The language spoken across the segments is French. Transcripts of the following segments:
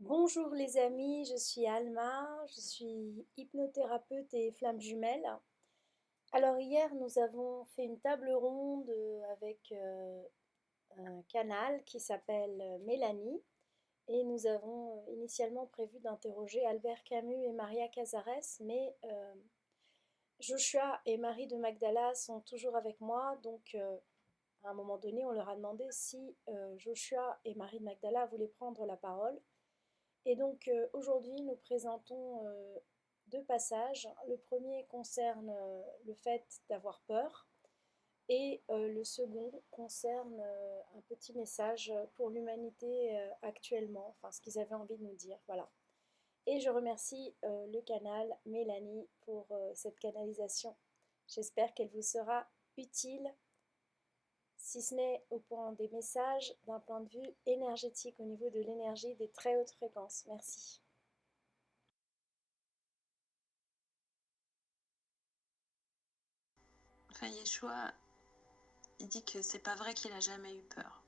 Bonjour les amis, je suis Alma, je suis hypnothérapeute et flamme jumelle. Alors hier nous avons fait une table ronde avec un canal qui s'appelle Mélanie et nous avons initialement prévu d'interroger Albert Camus et Maria Casares, mais Joshua et Marie de Magdala sont toujours avec moi, donc à un moment donné on leur a demandé si Joshua et Marie de Magdala voulaient prendre la parole. Et donc aujourd'hui, nous présentons deux passages. Le premier concerne le fait d'avoir peur et le second concerne un petit message pour l'humanité actuellement, enfin ce qu'ils avaient envie de nous dire. Voilà. Et je remercie le canal Mélanie pour cette canalisation. J'espère qu'elle vous sera utile, si ce n'est au point des messages, d'un point de vue énergétique, au niveau de l'énergie des très hautes fréquences. Merci. Enfin, Yeshua, il dit que c'est pas vrai qu'il a jamais eu peur.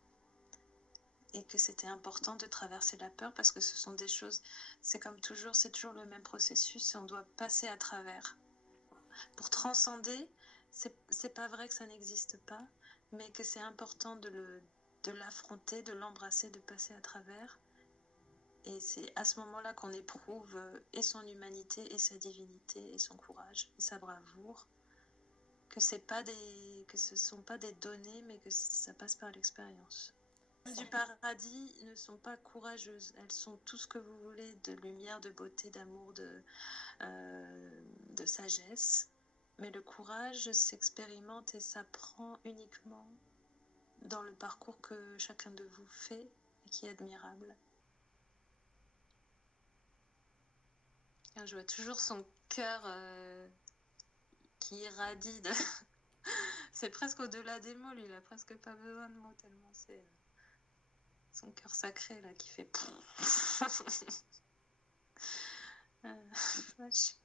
Et que c'était important de traverser la peur parce que ce sont des choses, c'est comme toujours, c'est toujours le même processus et on doit passer à travers. Pour transcender, c'est pas vrai que ça n'existe pas, mais que c'est important de l'affronter, de l'embrasser, de passer à travers. Et c'est à ce moment-là qu'on éprouve et son humanité et sa divinité et son courage et sa bravoure. Que ce sont pas des données, mais que ça passe par l'expérience. Les femmes du paradis ne sont pas courageuses. Elles sont tout ce que vous voulez de lumière, de beauté, d'amour, de sagesse. Mais le courage s'expérimente et s'apprend uniquement dans le parcours que chacun de vous fait et qui est admirable. Je vois toujours son cœur qui irradie de... C'est presque au-delà des mots, lui, il a presque pas besoin de mots tellement c'est son cœur sacré là qui fait vache.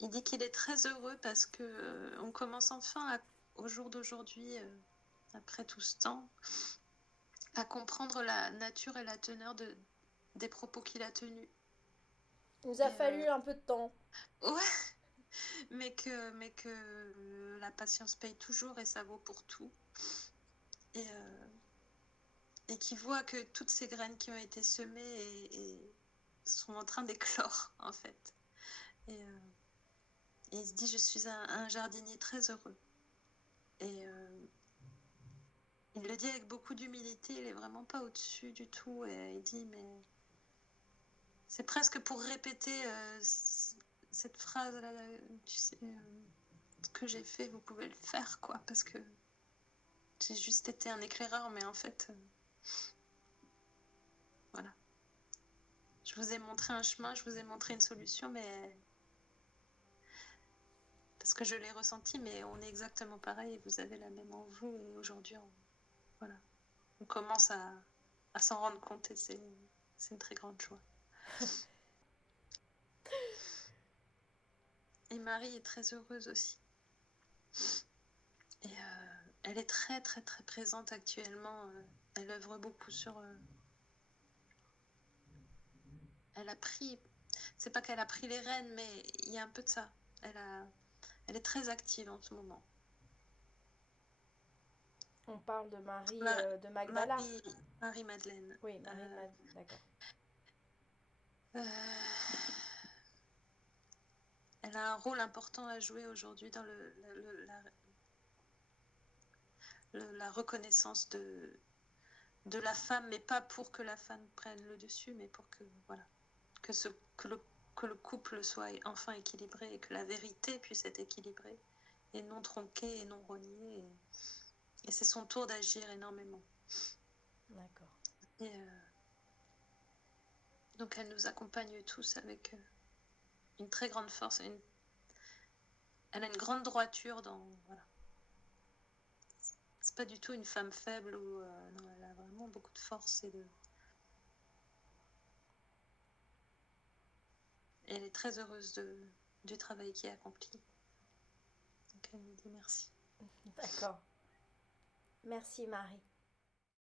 Il dit qu'il est très heureux parce que on commence enfin au jour d'aujourd'hui, après tout ce temps, à comprendre la nature et la teneur des propos qu'il a tenus. Il nous a fallu un peu de temps. Ouais, mais que la patience paye toujours et ça vaut pour tout. Et qui voit que toutes ces graines qui ont été semées et sont en train d'éclore, en fait. Et il se dit, je suis un jardinier très heureux. Et il le dit avec beaucoup d'humilité, il est vraiment pas au-dessus du tout. Et il dit, mais c'est presque pour répéter cette phrase-là, tu sais, ce que j'ai fait, vous pouvez le faire, quoi. Parce que j'ai juste été un éclaireur, mais en fait, voilà. Je vous ai montré un chemin, je vous ai montré une solution, mais parce que je l'ai ressenti, mais on est exactement pareil et vous avez la même en vous. Et aujourd'hui, voilà, on commence à s'en rendre compte et c'est une très grande joie. Et Marie est très heureuse aussi. Et elle est très très très présente actuellement. Elle œuvre beaucoup sur... elle a pris... C'est pas qu'elle a pris les rênes, mais il y a un peu de ça. Elle est très active en ce moment. On parle de Marie de Magdala. Marie-Madeleine. Oui, Marie de Magdala, d'accord. Elle a un rôle important à jouer aujourd'hui dans la reconnaissance de la femme, mais pas pour que la femme prenne le dessus, mais pour que, voilà, que le couple soit enfin équilibré et que la vérité puisse être équilibrée et non tronquée et non reniée. Et c'est son tour d'agir énormément. D'accord. Et donc elle nous accompagne tous avec une très grande force. Elle a une grande droiture dans... Voilà. C'est pas du tout une femme faible ou non, elle a vraiment beaucoup de force et elle est très heureuse du travail qui est accompli. Donc elle nous dit merci. D'accord. Merci Marie.